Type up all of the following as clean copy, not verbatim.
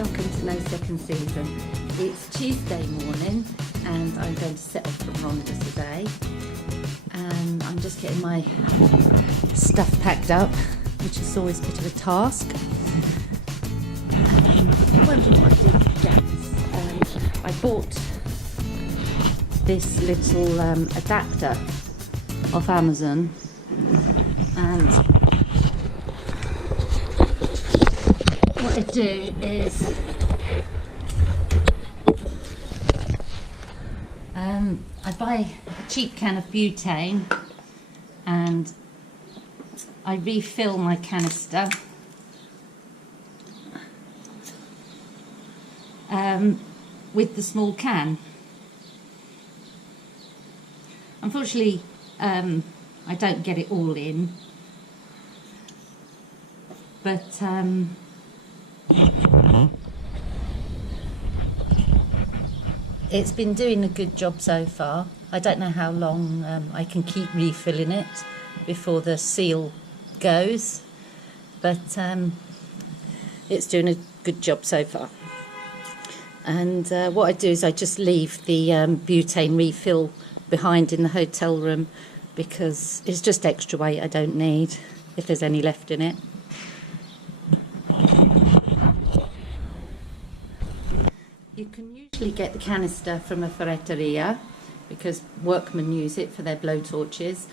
welcome to No Second Season. It's Tuesday morning and I'm going to set off from Ronda today. I'm just getting my stuff packed up, which is always a bit of a task. Wondering what I did with gas. I bought this little adapter off Amazon, and what I do is I buy a cheap can of butane and I refill my canister with the small can. Unfortunately, I don't get it all in, but it's been doing a good job so far. I don't know how long I can keep refilling it before the seal goes, but it's doing a good job so far. And what I do is I just leave the butane refill behind in the hotel room because it's just extra weight I don't need if there's any left in it. You can usually get the canister from a ferreteria because workmen use it for their blowtorches,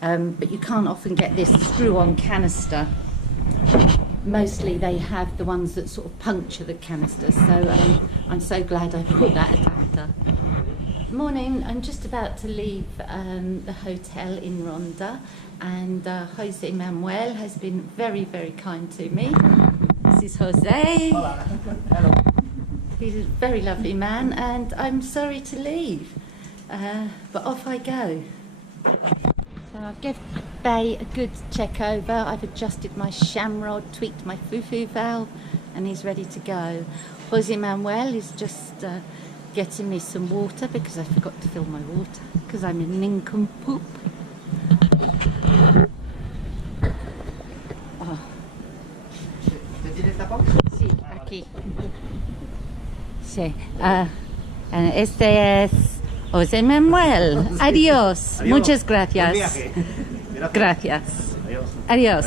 but you can't often get this screw-on canister. Mostly they have the ones that sort of puncture the canister, so I'm so glad I bought that adapter. Morning, I'm just about to leave the hotel in Ronda, and Jose Manuel has been very, very kind to me. This is Jose. Hola. Hello. He's a very lovely man, and I'm sorry to leave, but off I go. So I've given Bay a good check over. I've adjusted my sham rod, tweaked my foo-foo valve, and he's ready to go. Jose Manuel is just getting me some water because I forgot to fill my water because I'm a nincompoop. Oh. Sí, aquí. Sí. And este es Jose Manuel. Adiós. Muchas gracias. Gracias. Adiós. Adiós.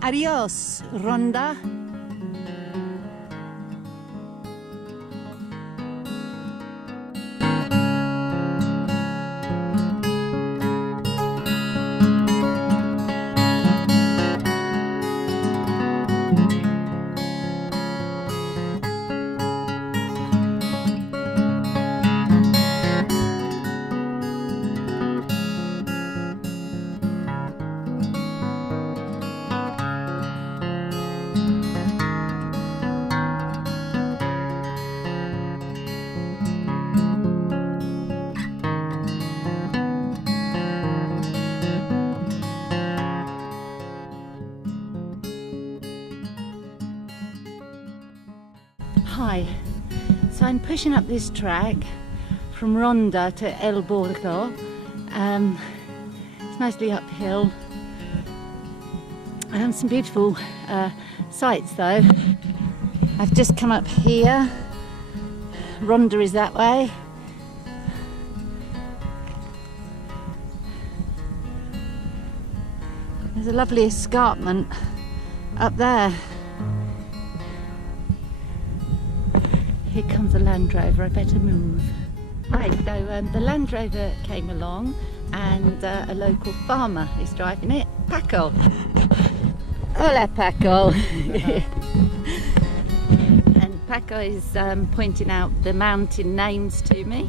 Adiós, Ronda. Hi, so I'm pushing up this track from Ronda to El Burgo. It's mostly uphill. Some beautiful sights though. I've just come up here. Ronda is that way. There's a lovely escarpment up there. Here comes a Land Rover, I better move. Right, so the Land Rover came along and a local farmer is driving it, Paco. Hola Paco. And Paco is pointing out the mountain names to me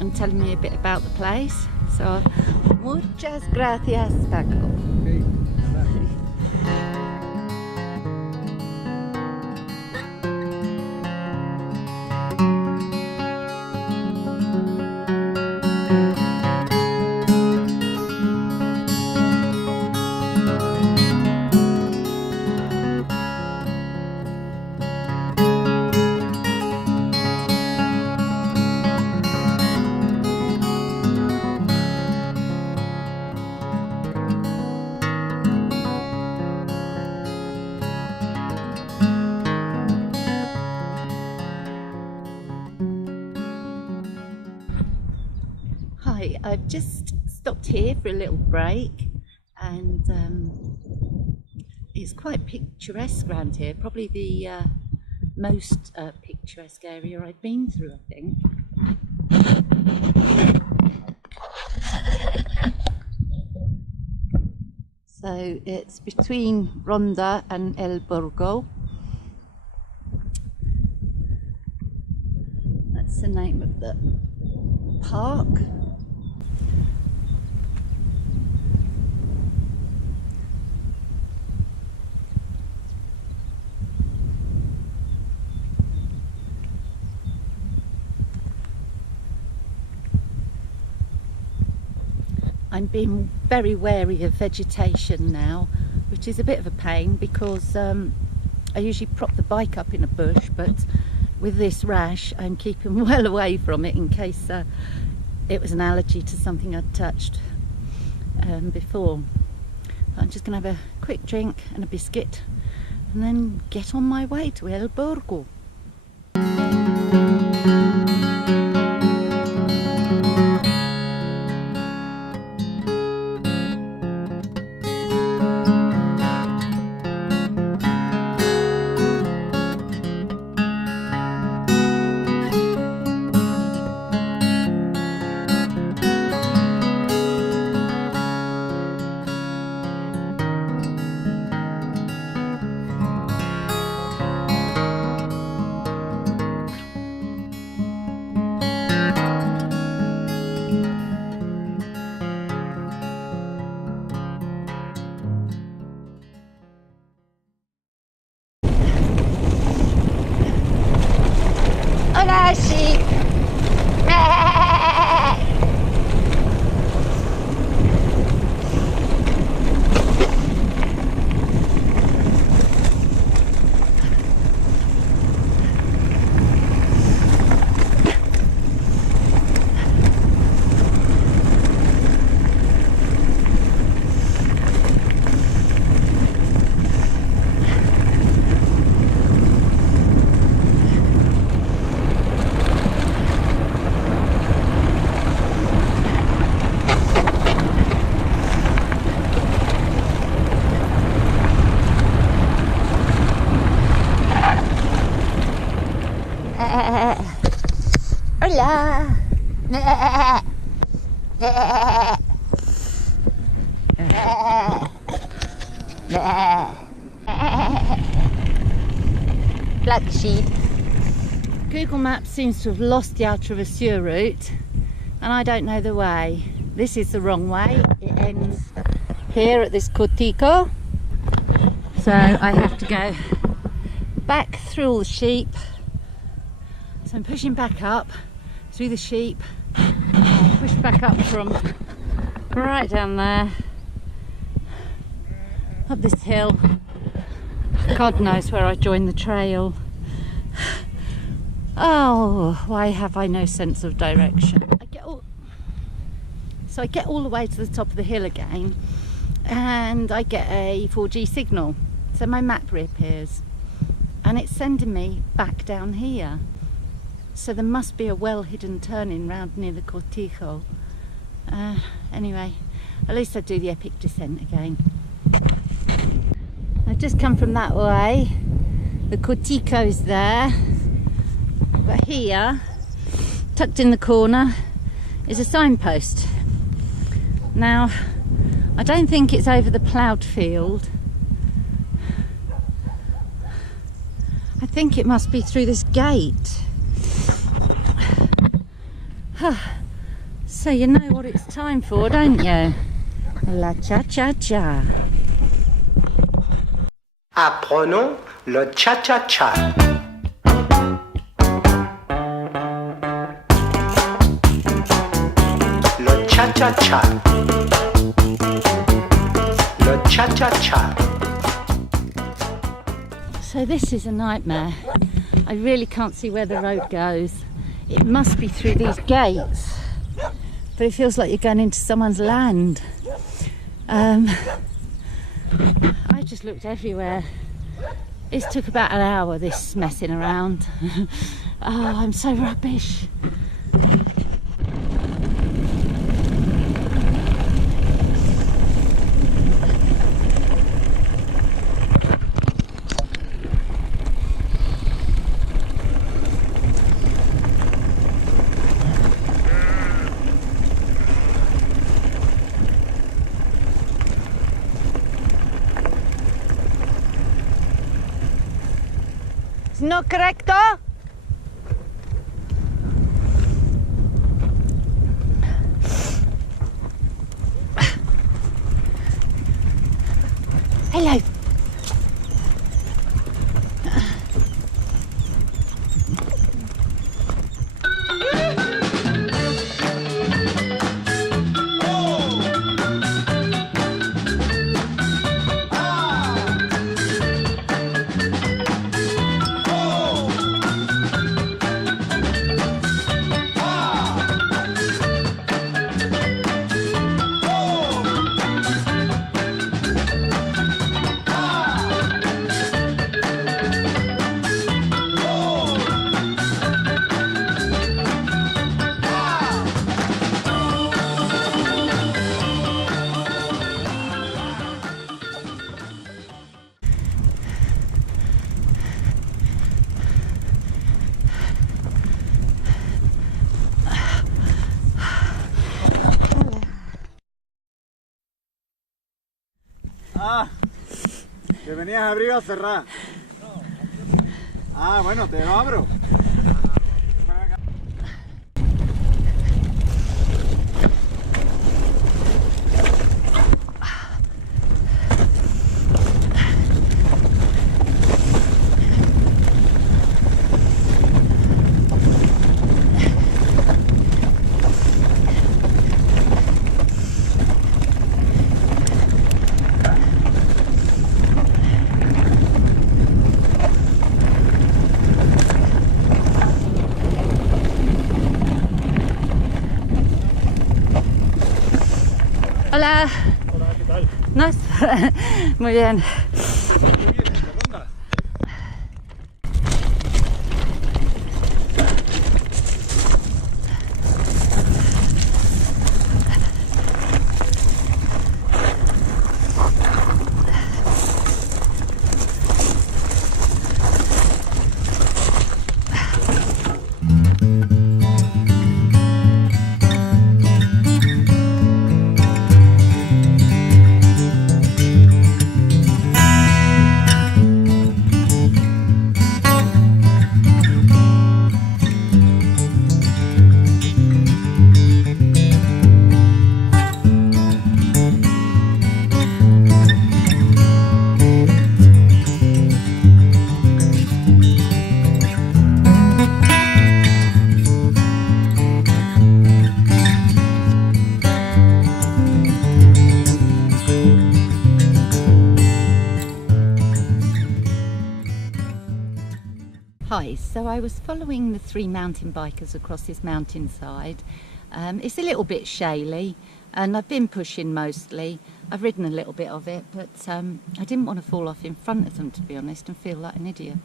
and telling me a bit about the place. So, muchas gracias Paco. I've just stopped here for a little break and it's quite picturesque around here, probably the most picturesque area I've been through, I think. So it's between Ronda and El Burgo. That's the name of the park. I'm being very wary of vegetation now, which is a bit of a pain because I usually prop the bike up in a bush, but with this rash I'm keeping well away from it in case it was an allergy to something I'd touched before. But I'm just going to have a quick drink and a biscuit and then get on my way to El Burgo. Hola, sheep. Hola. Black sheep. Google Maps seems to have lost the Altravesur route and I don't know the way. This is the wrong way. It ends here at this cortico. So I have to go back through all the sheep. So I'm pushing back up through the sheep, push back up from right down there, up this hill. God knows where I joined the trail. Oh, why have I no sense of direction? I get all the way to the top of the hill again, and I get a 4G signal, so my map reappears and it's sending me back down here. So there must be a well hidden turning round near the Cortijo. Anyway, at least I do the epic descent again. I've just come from that way. The Cortico's there, but here, tucked in the corner, is a signpost. Now, I don't think it's over the ploughed field. I think it must be through this gate. So you know what it's time for, don't you? La cha-cha-cha. Apprenons le cha-cha-cha. Le cha-cha-cha. Le cha-cha-cha. So this is a nightmare. I really can't see where the road goes. It must be through these gates, but it feels like you're going into someone's land. I just looked everywhere. It took about an hour, this messing around. Oh, I'm so rubbish. No correcto? Hello. Ah, que venías a abrir o a cerrar. Ah, bueno, te lo abro. Hola. Hola, ¿qué tal? Nice. Muy bien. ¿Dónde vienes? ¿De Ronda? Hi, so I was following the three mountain bikers across this mountainside It's a little bit shaly, and I've been pushing mostly. I've ridden a little bit of it, but I didn't want to fall off in front of them, to be honest, and feel like an idiot.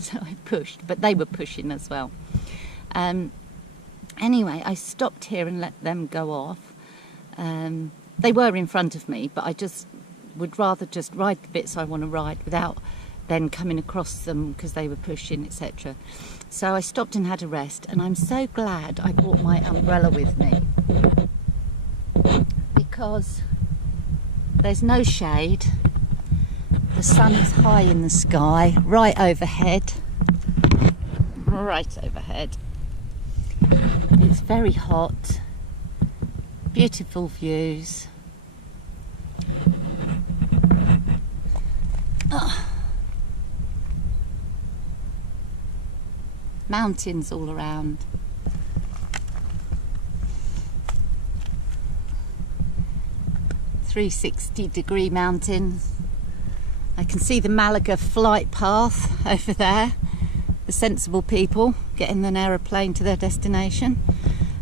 So I pushed, but they were pushing as well. Anyway, I stopped here and let them go off. They were in front of me, but I just would rather just ride the bits I want to ride without then coming across them because they were pushing, etc. So I stopped and had a rest, and I'm so glad I brought my umbrella with me, because there's no shade, the sun is high in the sky, right overhead. It's very hot, beautiful views. Oh. Mountains all around. .360-degree mountains. I can see the Malaga flight path over there. The sensible people getting an aeroplane to their destination.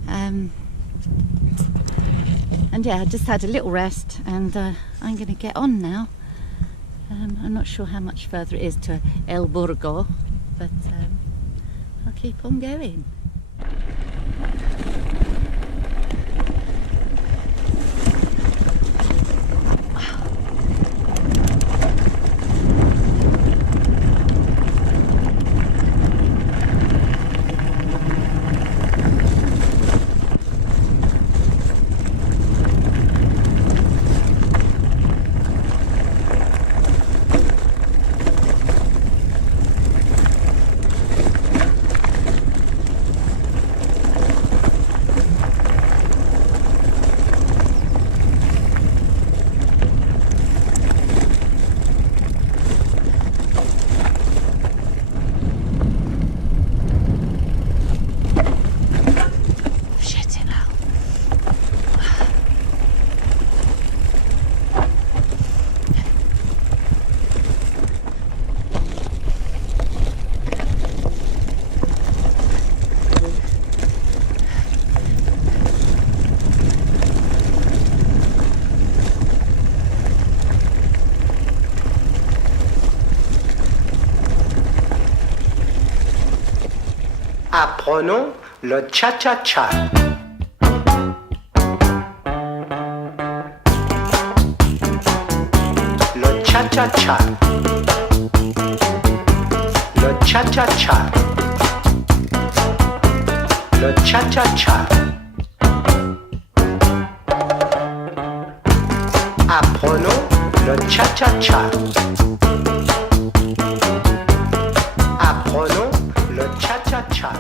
And yeah, I just had a little rest, and I'm going to get on now. I'm not sure how much further it is to El Burgo, but I'll keep on going. Apprenons le cha-cha-cha. Le cha-cha-cha. Le cha-cha-cha. Le cha-cha-cha. Apprenons le cha-cha-cha. Apprenons le cha-cha-cha.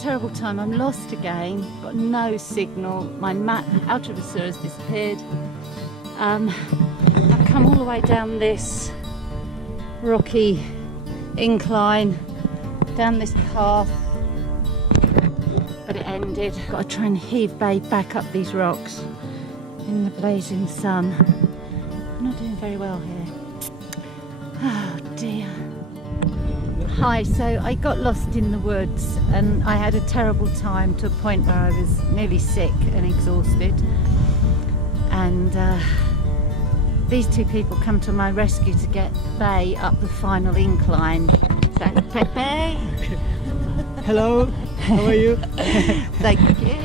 Terrible time. I'm lost again, got no signal, my map Altravesur has disappeared. I've come all the way down this rocky incline down this path, but it ended. Got to try and heave back up these rocks in the blazing sun. I'm not doing very well here. Oh dear. Hi, so I got lost in the woods and I had a terrible time to a point where I was nearly sick and exhausted, and these two people come to my rescue to get Bay up the final incline. So, Pepe! Hello, how are you? Thank you.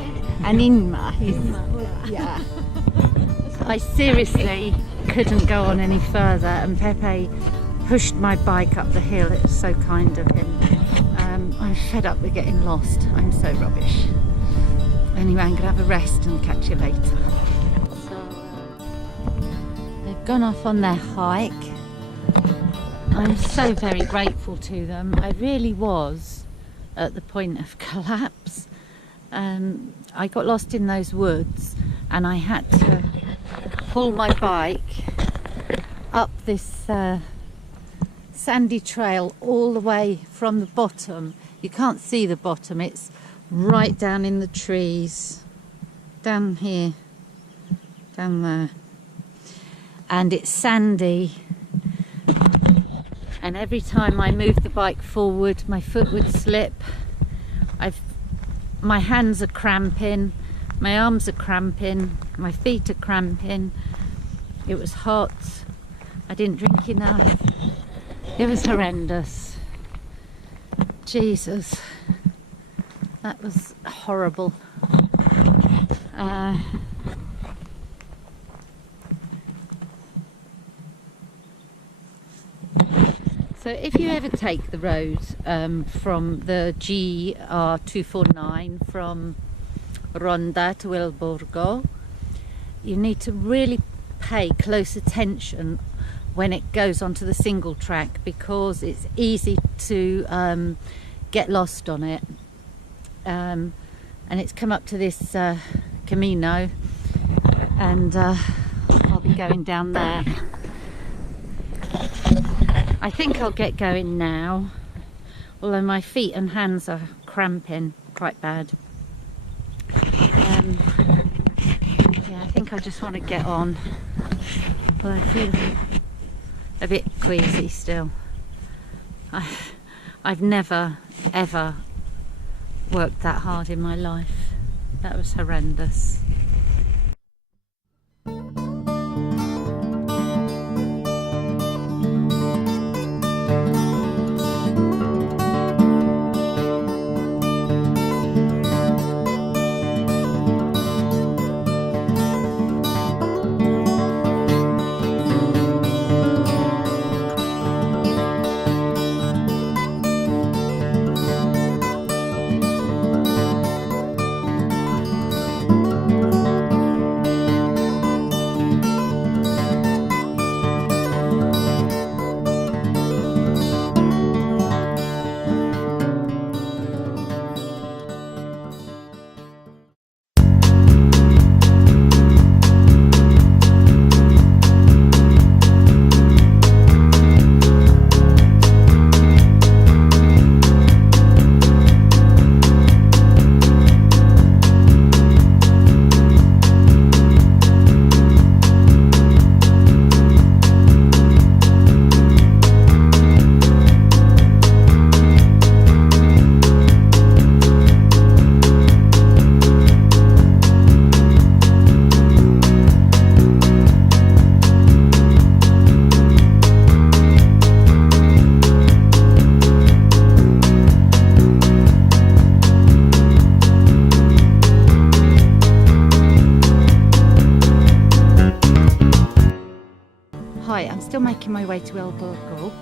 And Inma. Yeah. I seriously couldn't go on any further, and Pepe pushed my bike up the hill. It was so kind of him. I'm fed up with getting lost. I'm so rubbish. Anyway, I'm going to have a rest and catch you later. So, they've gone off on their hike. I'm so very grateful to them. I really was at the point of collapse. I got lost in those woods and I had to pull my bike up this sandy trail all the way from the bottom. You can't see the bottom, it's right down in the trees, down here, down there, and it's sandy, and every time I moved the bike forward my foot would slip. My hands are cramping, my arms are cramping, my feet are cramping. It was hot, I didn't drink enough. It was horrendous. Jesus, that was horrible. So if you ever take the road from the GR249 from Ronda to El Burgo, you need to really pay close attention when it goes onto the single track, because it's easy to get lost on it. And it's come up to this camino, and I'll be going down there. I think I'll get going now, although my feet and hands are cramping quite bad. Yeah, I think I just want to get on, but I feel a bit queasy still. I've never ever worked that hard in my life. That was horrendous. Hi, I'm still making my way to El Burgo.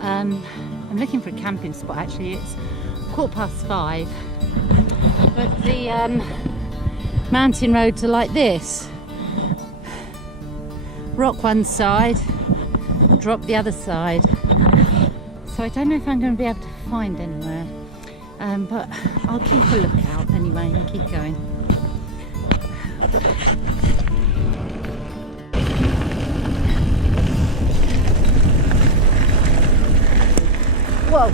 I'm looking for a camping spot actually. It's 5:15, but the mountain roads are like this. Rock one side, drop the other side. So I don't know if I'm going to be able to find anywhere, but I'll keep a lookout anyway and keep going. Whoa.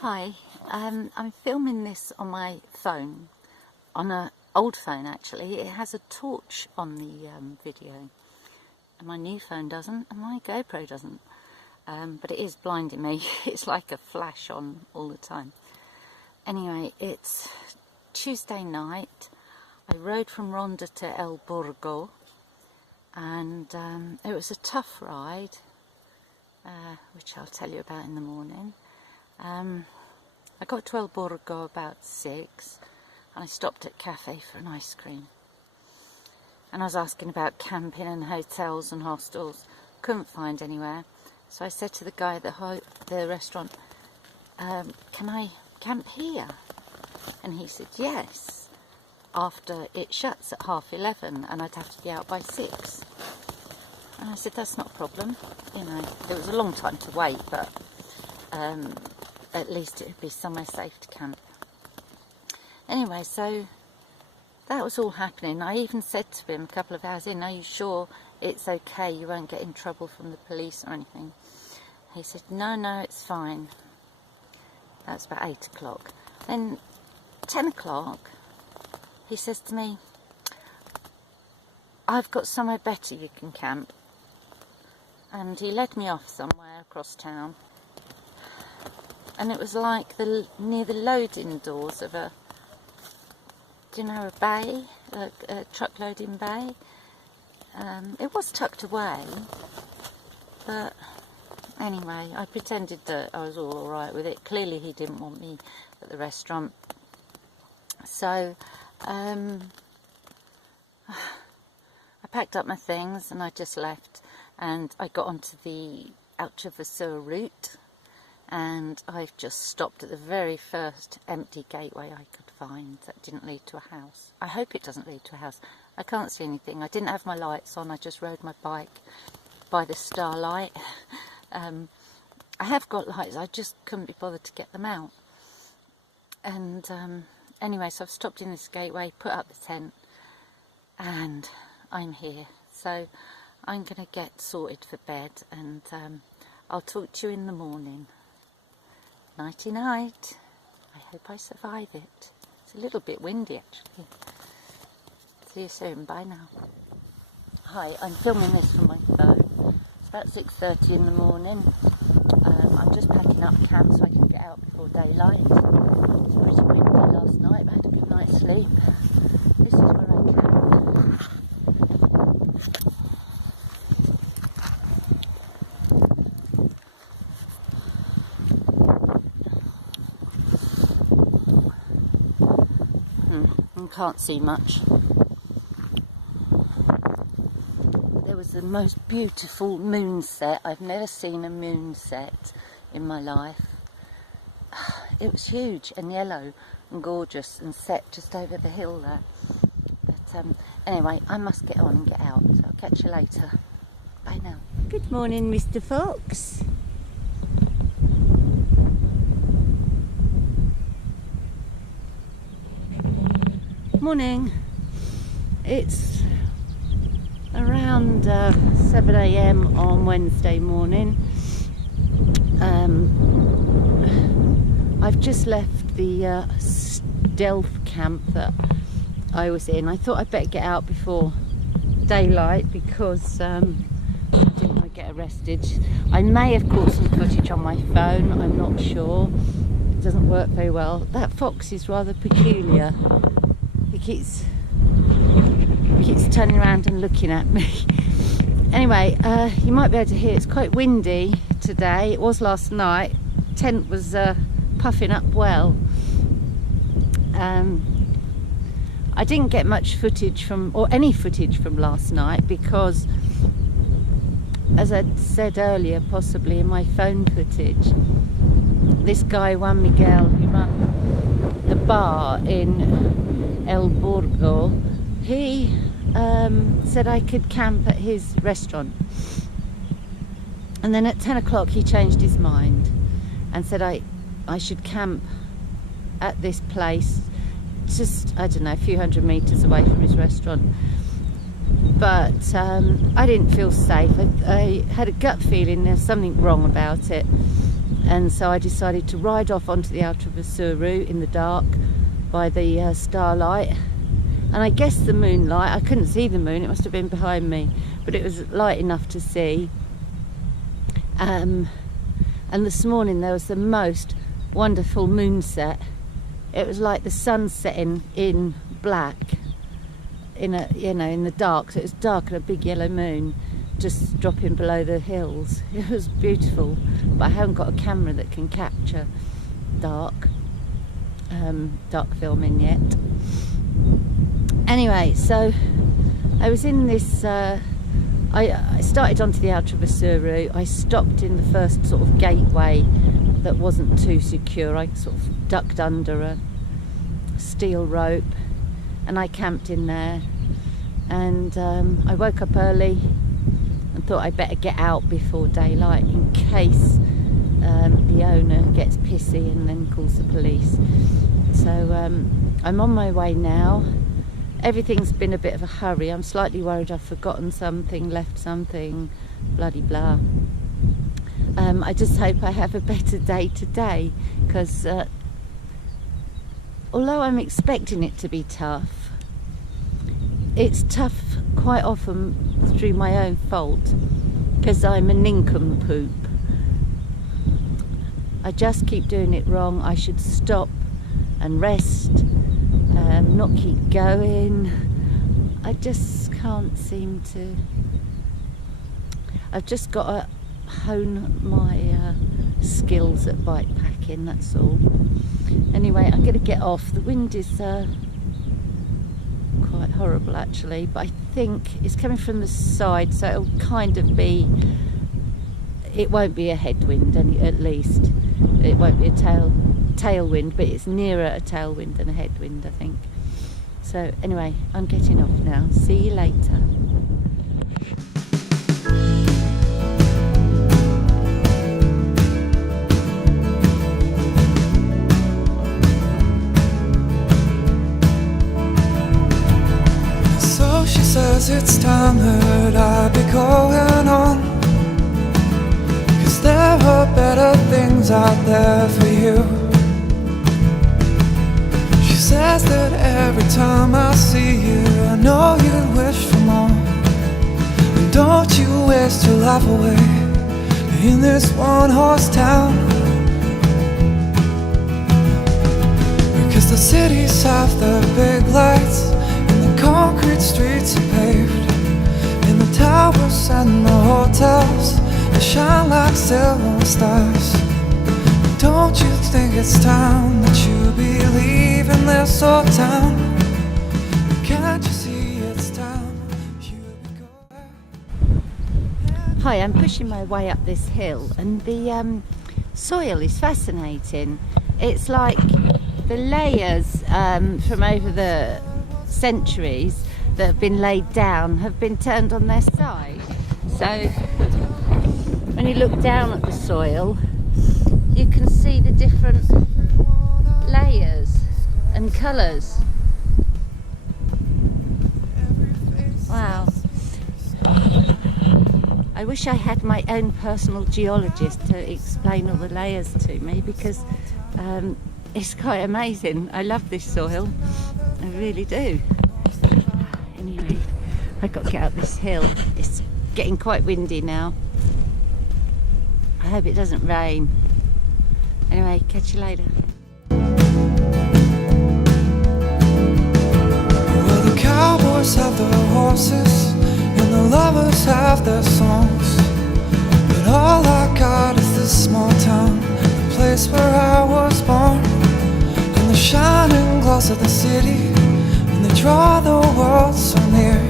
Hi, I'm filming this on my phone, on an old phone actually. It has a torch on the video, and my new phone doesn't, and my GoPro doesn't, but it is blinding me. It's like a flash on all the time. Anyway, it's Tuesday night. I rode from Ronda to El Burgo, and it was a tough ride, which I'll tell you about in the morning. I got to El Burgo about 6, and I stopped at a cafe for an ice cream. And I was asking about camping and hotels and hostels. Couldn't find anywhere. So I said to the guy at the restaurant, can I camp here? And he said, yes, after it shuts at 11:30, and I'd have to be out by 6. And I said, that's not a problem. You know, it was a long time to wait, but at least it would be somewhere safe to camp. Anyway, so that was all happening. I even said to him a couple of hours in, are you sure it's okay, you won't get in trouble from the police or anything? He said, no, it's fine. That's about 8 o'clock. Then 10 o'clock, he says to me, I've got somewhere better you can camp. And he led me off somewhere across town. And it was like near the loading doors of a, do you know, a bay, a truck loading bay. It was tucked away, but anyway, I pretended that I was all alright with it. Clearly he didn't want me at the restaurant. So I packed up my things and I just left, and I got onto the Altravesur route. And I've just stopped at the very first empty gateway I could find that didn't lead to a house. I hope it doesn't lead to a house. I can't see anything. I didn't have my lights on. I just rode my bike by the starlight. I have got lights. I just couldn't be bothered to get them out. And anyway, so I've stopped in this gateway, put up the tent, and I'm here. So I'm going to get sorted for bed, and I'll talk to you in the morning. Nighty night. I hope I survive it. It's a little bit windy actually. See you soon. Bye now. Hi, I'm filming this from my phone. It's about 6:30 in the morning. I'm just packing up camp so I can get out before daylight. It's pretty windy last night, but I had a good night's sleep. This is where I camp. Can't see much. There was the most beautiful moonset. I've never seen a moonset in my life. It was huge and yellow and gorgeous and set just over the hill there. But anyway, I must get on and get out. So I'll catch you later. Bye now. Good morning, Mr. Fox. Morning. It's around 7 AM on Wednesday morning. I've just left the stealth camp that I was in. I thought I'd better get out before daylight because I didn't want to get arrested. I may have caught some footage on my phone, I'm not sure. doesn't work very well. That fox is rather peculiar. He keeps turning around and looking at me. Anyway, you might be able to hear it's quite windy today. It was last night. Tent was puffing up well. I didn't get much footage from, or any footage from last night, because, as I said earlier, possibly in my phone footage, this guy Juan Miguel, who ran the bar in El Burgo, he said I could camp at his restaurant, and then at 10 o'clock he changed his mind and said I should camp at this place, just, I don't know, a few hundred meters away from his restaurant. But I didn't feel safe. I had a gut feeling there's something wrong about it, and so I decided to ride off onto the Altravesur in the dark by the starlight, and I guess the moonlight. I couldn't see the moon, it must have been behind me, but it was light enough to see. And this morning there was the most wonderful moonset. It was like the sun setting in black, in a, you know, in the dark. So it was dark and a big yellow moon just dropping below the hills. It was beautiful, but I haven't got a camera that can capture dark filming yet. Anyway, so I was in this, I started onto the Altravesur. I stopped in the first sort of gateway that wasn't too secure. I sort of ducked under a steel rope and I camped in there, and I woke up early and thought I'd better get out before daylight in case the owner gets pissy and then calls the police. So I'm on my way now. Everything's been a bit of a hurry. I'm slightly worried I've forgotten something, left something, bloody blah. I just hope I have a better day today, because although I'm expecting it to be tough, it's tough quite often through my own fault, because I'm a nincompoop. I just keep doing it wrong. I should stop and rest, not keep going. I just can't seem to. I've just got to hone my skills at bikepacking, that's all. Anyway, I'm going to get off. The wind is quite horrible actually, but I think it's coming from the side, so it'll kind of be, it won't be a headwind, at least. It won't be a tailwind, but it's nearer a tailwind than a headwind, I think. So anyway, I'm getting off now. See you later. So she says it's time that I be going on, 'cause there are better things out there for you. She says that every time I see you, I know you wish for more. And don't you waste your life away in this one-horse town, because the cities have the big lights and the concrete streets are paved, and the towers and the hotels, they shine like silver stars. Don't you think it's time that you be leaving this old town? Can't you see it's time you be going? Hi, I'm pushing my way up this hill, and the soil is fascinating. It's like the layers from over the centuries that have been laid down have been turned on their side. So when you look down at the soil, you can see the different layers and colours. Wow. I wish I had my own personal geologist to explain all the layers to me, because it's quite amazing. I love this soil, I really do. Anyway, I've got to get up this hill. It's getting quite windy now. I hope it doesn't rain. Anyway, catch you later. cowboys have their horses and the lovers have their songs. But all I got is this small town, the place where I was born. And the shining gloss of the city, and they draw the world so near.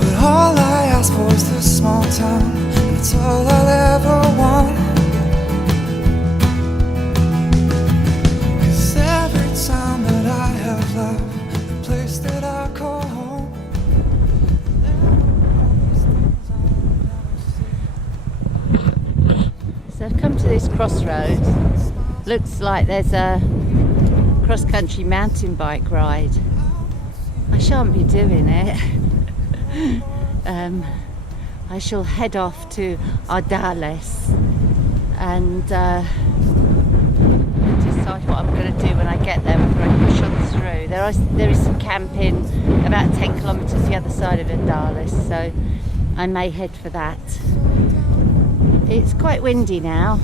But all I ask for is this small town, and it's all I'll ever want. 'Cause every time that I have left the place that I call home, So I've come to this crossroad. Looks like there's a cross-country mountain bike ride. I shan't be doing it. I shall head off to Ardales and decide what I'm going to do when I get there, whether I push on through. There is some camping about 10 kilometres the other side of Ardales, so I may head for that. It's quite windy now.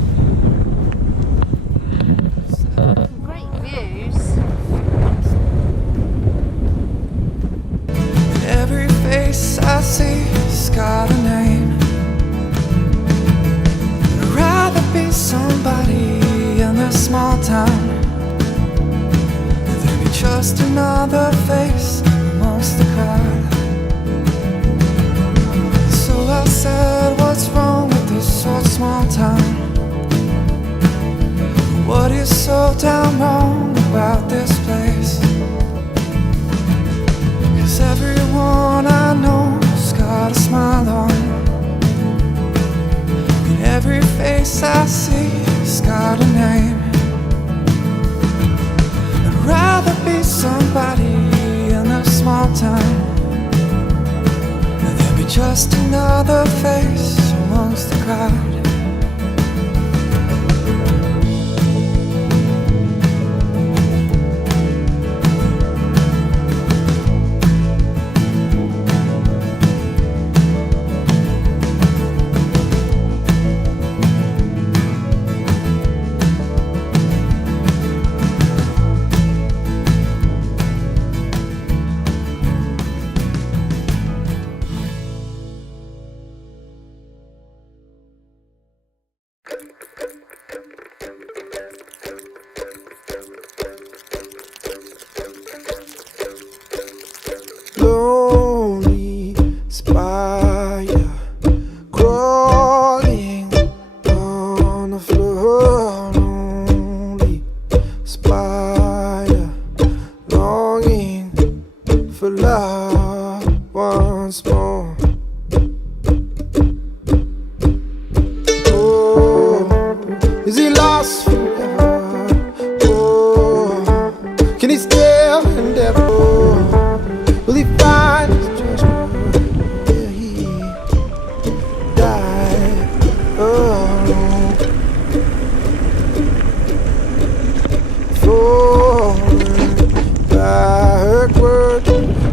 Great views. every face I see has got a name. I'd rather be somebody in this small town than be just another face amongst the crowd. So I said, what's wrong with this short small town? What is so damn wrong about this place? 'Cause everyone I know's got a smile on, and every face I see has got a name. I'd rather be somebody in a small town than be just another face amongst the crowd. Lonely spider crawling on the floor. Lonely spider longing for love once more. Oh, is he lost forever? Oh, can he still endeavor? Will he find his treasure where he died alone? Falling backward,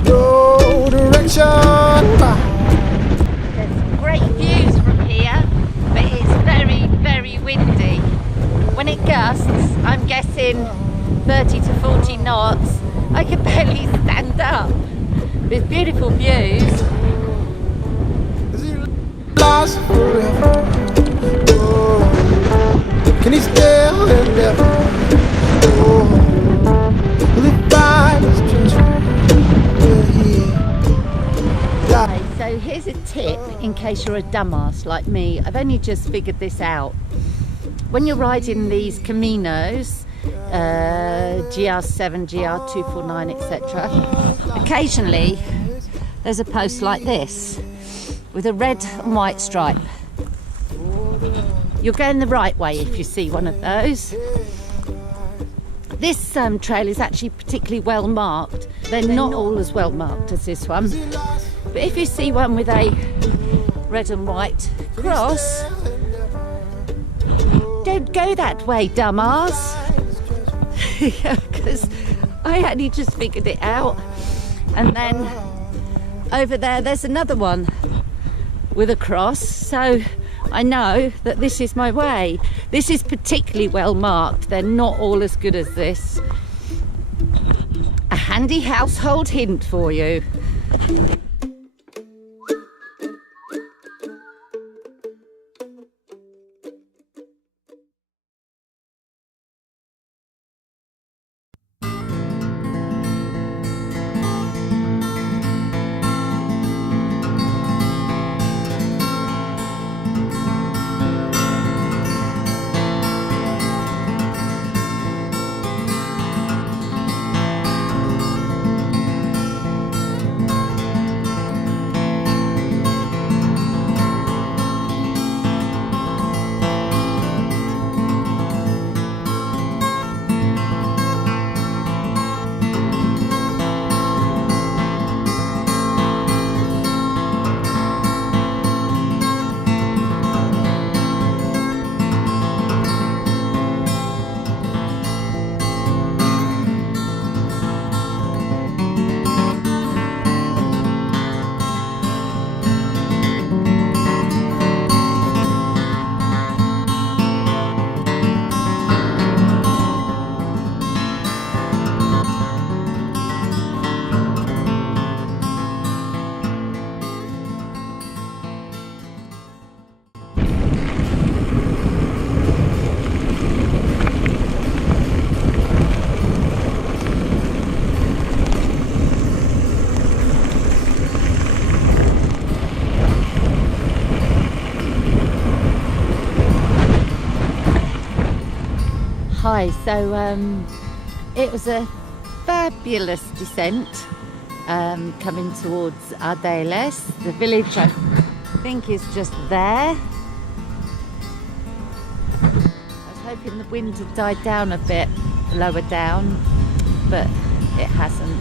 no direction. There's great views from here, but it's very, very windy. When it gusts, I'm guessing 30 to 40 knots, I could barely stand up. With beautiful views. Is he lost forever? Oh, can he still endeavor? Oh, will he find his treasure where he died? Okay, so here's a tip in case you're a dumbass like me. I've only just figured this out. When you're riding these caminos, GR7, GR249, etc. occasionally there's a post like this with a red and white stripe. You're going the right way if you see one of those. This trail is actually particularly well marked. They're not all as well marked as this one, but if you see one with a red and white cross, don't go that way, dumbass. Because I only just figured it out. And then over there's another one with a cross, so I know that this is my way. This is particularly well marked. They're not all as good as this. handy household hint for you. Hi, so it was a fabulous descent coming towards Ardales. The village I think is just there. I was hoping the wind had died down a bit lower down, but it hasn't.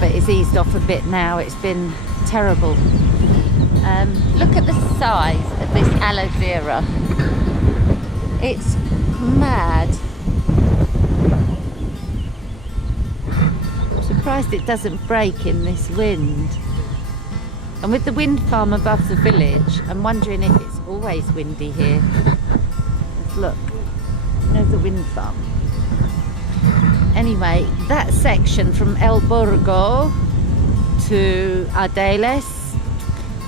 But it's eased off a bit now. It's been terrible. Look at the size of this aloe vera. It's mad. I'm surprised it doesn't break in this wind. And with the wind farm above the village, I'm wondering if it's always windy here. Look, there's the wind farm. Anyway, that section from El Burgo to Ardales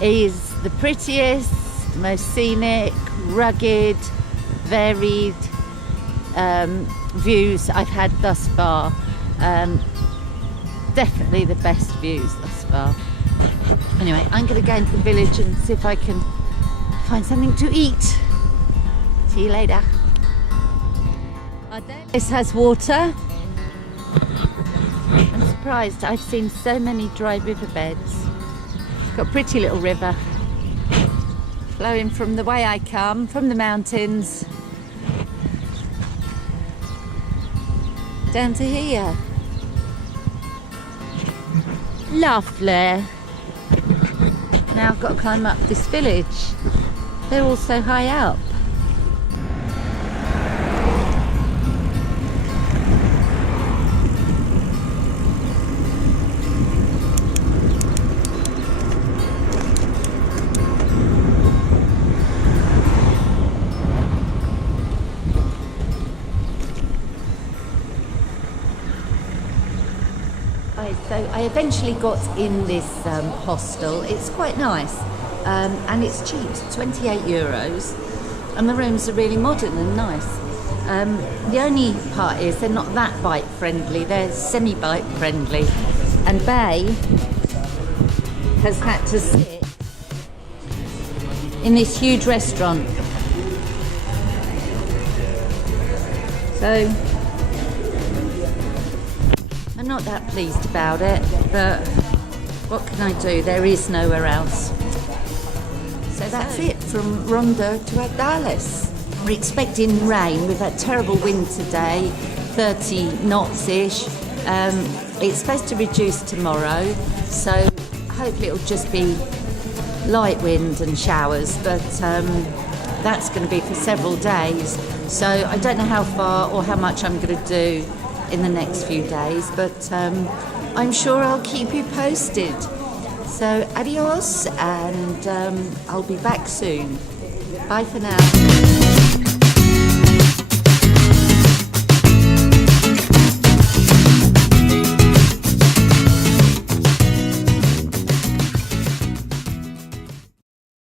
is the prettiest, most scenic, rugged, varied views I've had thus far. Definitely the best views thus far. Anyway, I'm going to go into the village and see if I can find something to eat. See you later. This has water. I'm surprised I've seen so many dry riverbeds. Got a pretty little river flowing from the way I come, from the mountains down to here. Lovely. Now I've got to climb up this village. They're all so high up. So I eventually got in this hostel. It's quite nice and it's cheap, €28, and the rooms are really modern and nice. The only part is they're not that bike friendly, they're semi-bike friendly, and Bay has had to sit in this huge restaurant. So I'm not that pleased about it, but what can I do? There is nowhere else. So that's it from Ronda to Ardales. We're expecting rain. We've had terrible wind today, 30 knots-ish. It's supposed to reduce tomorrow, so hopefully it'll just be light wind and showers, but that's going to be for several days. So I don't know how far or how much I'm going to do in the next few days, but I'm sure I'll keep you posted. So adios, and I'll be back soon. Bye for now.